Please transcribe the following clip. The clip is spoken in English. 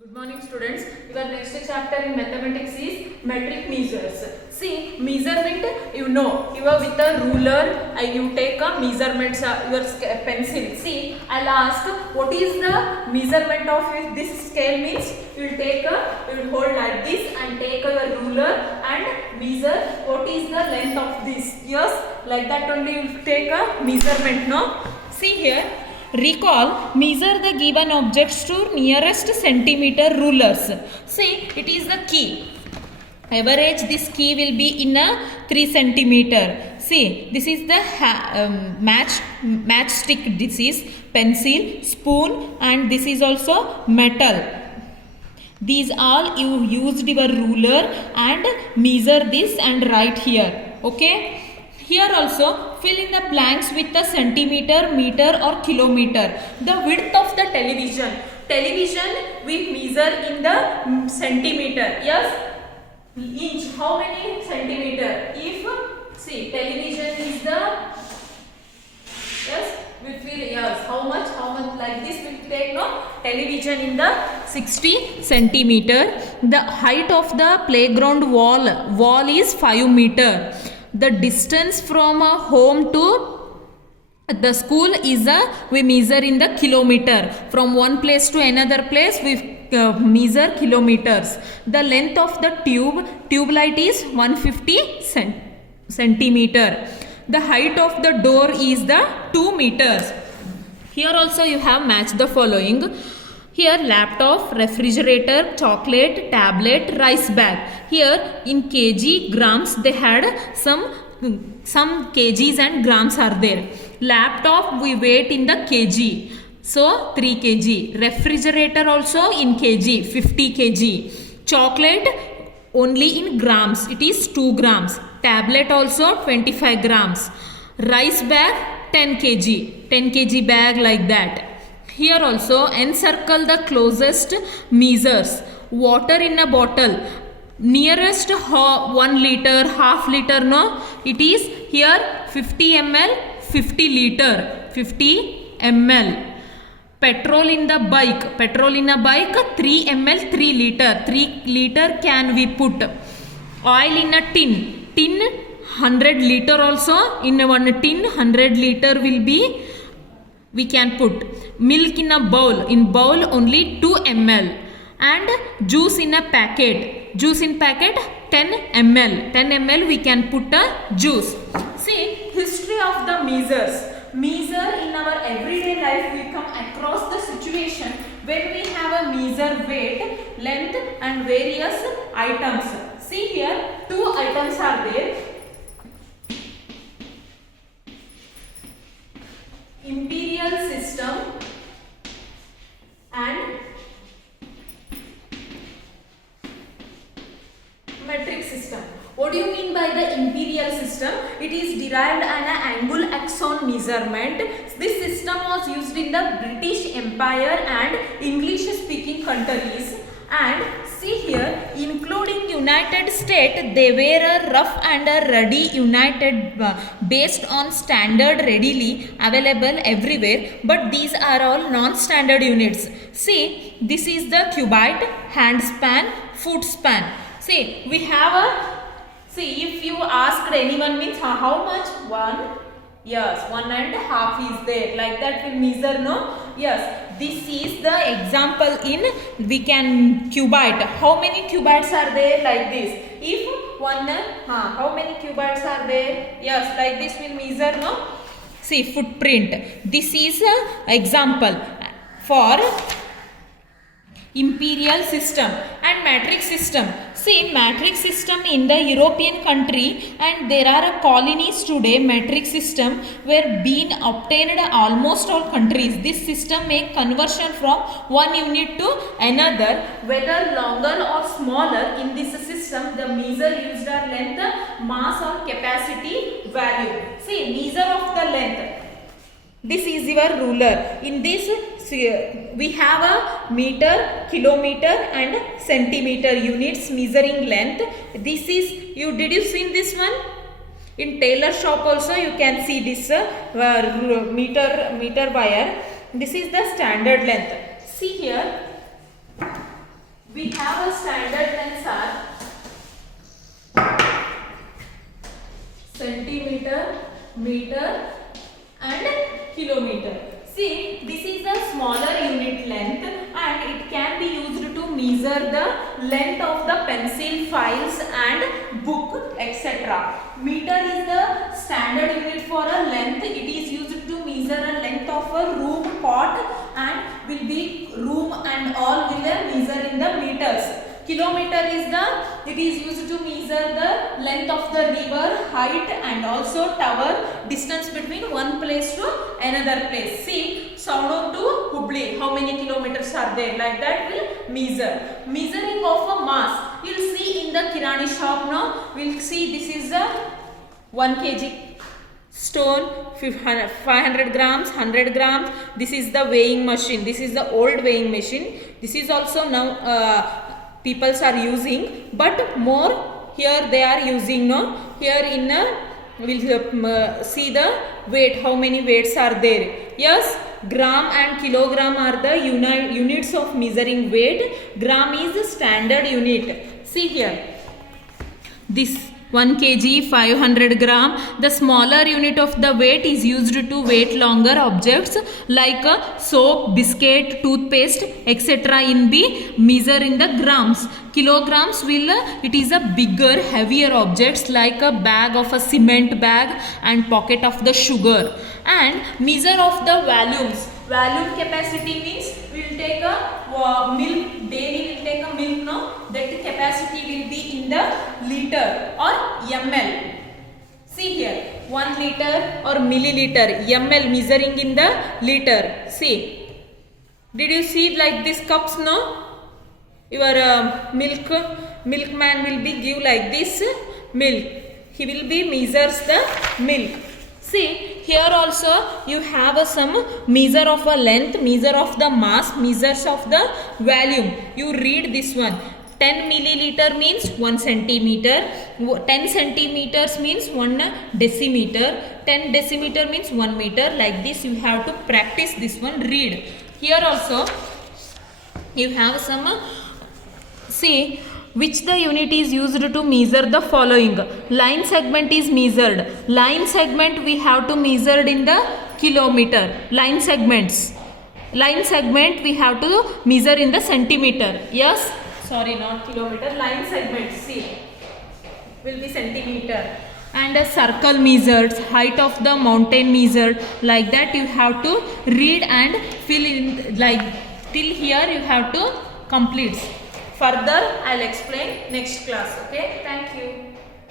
Good morning students. Your next chapter in mathematics is metric measures. See, measurement, you know with a ruler you take a measurements, your pencil. See, I'll ask what is the measurement of this scale means you will hold like this and take a ruler and measure what is the length of this. Yes, like that only you will take a measurement. No, see here. Recall, measure the given objects to nearest centimeter rulers. See, it is the key. Average this key will be in a 3 centimeter. See, this is the matchstick. This is pencil, spoon, and this is also metal. These all you used your ruler and measure this and write here. Okay. Here also fill in the blanks with the centimeter, meter or kilometer. The width of the television. Television we measure in the centimeter. Yes. Inch. How many centimeter? If see television is the yes we feel yes how much like this we take no television in the 60 centimeter. The height of the playground wall is 5 meter. The distance from a home to the school is we measure in the kilometer. From one place to another place we measure kilometers. The length of the tube light is 150 centimeter. The height of the door is the 2 meters. Here also you have matched the following. Here laptop, refrigerator, chocolate, tablet, rice bag. Here in kg, grams they had some kgs and grams are there. Laptop we weight in the kg. So 3 kg. Refrigerator also in kg, 50 kg. Chocolate only in grams. It is 2 grams. Tablet also 25 grams. Rice bag 10 kg. 10 kg bag like that. Here also encircle the closest measures. Water in a bottle. Nearest 1 liter, half liter no. It is here 50 ml, 50 liter, 50 ml. Petrol in the bike. Petrol in a bike 3 ml, 3 liter. 3 liter can we put. Oil in a tin. Tin 100 liter also. In one tin 100 liter will be we can put. Milk in a bowl. In bowl only 2 ml. And juice in a packet. Juice in packet 10 ml. 10 ml we can put a juice. See, history of the measures. Measure in our everyday life we come across the situation when we have a measure weight, length and various items. See here 2 items are there. Imperial system and metric system. What do you mean by the imperial system? It is derived an angle axon measurement. This system was used in the British Empire and English speaking countries. And see here, including United States, they were a rough and a ready united based on standard readily available everywhere. But these are all non-standard units. See, this is the cubit, hand span, foot span. See, we have a, see if you asked anyone means how much? 1. Yes, 1.5 is there. Like that we measure, no? Yes. This is the example in we can cubit. How many cubits are there like this? If one, how many cubits are there? Yes, like this we measure, no? See, footprint. This is an example for imperial system and metric system. See, metric system in the European country and there are colonies today. Metric system were being obtained almost all countries. This system make conversion from one unit to another, whether longer or smaller. In this system, the measure used are length, mass or capacity value. See, measure of the length. This is your ruler. In this we have a meter, kilometer and centimeter units measuring length. This is, did you see this one? In tailor shop also you can see this meter wire. This is the standard length. See here we have a standard lengths are centimeter, meter and kilometer. See, this is a smaller unit length and it can be used to measure the length of the pencil, files and book, etc. Meter is the standard unit for a length. It is used to measure a length of a room, pot and will be room and all will measure in the meters. Kilometer is it is used to measure the length of the river, height and also tower, distance between one place to another place. See, Sauno to Hubli, how many kilometers are there? Like that will measure. Measuring of a mass, you'll see in the Kirani shop now, we'll see this is a 1 kg stone, 500 grams, 100 grams. This is the weighing machine. This is the old weighing machine. This is also now peoples are using, but more here they are using no. Here in we'll see the weight, how many weights are there. Yes, gram and kilogram are the units of measuring weight. Gram is the standard unit. See here, this 1 kg 500 gram. The smaller unit of the weight is used to weight longer objects like soap, biscuit, toothpaste, etc. in the measure in the grams. Kilograms will it is a bigger, heavier objects like a bag of a cement bag and pocket of the sugar. And measure of the volumes. Volume capacity means we will take a milk, daily will take a milk now, that capacity will be in the liter or ml. See here, 1 liter or milliliter, ml measuring in the liter. See, did you see like this cups now? Your milkman will be give like this milk. He will be measures the milk. See, here also you have some measure of a length, measure of the mass, measures of the volume. You read this one. 10 milliliter means 1 centimeter, 10 centimeters means 1 decimeter, 10 decimeter means 1 meter. Like this you have to practice this one, read. Here also you have some, see, which the unit is used to measure the following. Line segment is measured. Line segment we have to measure in the kilometer. Line segments. Line segment we have to measure in the centimeter. Yes, sorry, not kilometer. Line segment, see, will be centimeter. And a circle measured, height of the mountain measured. Like that you have to read and fill in, like till here you have to complete. Further I'll explain next class. Okay, thank you.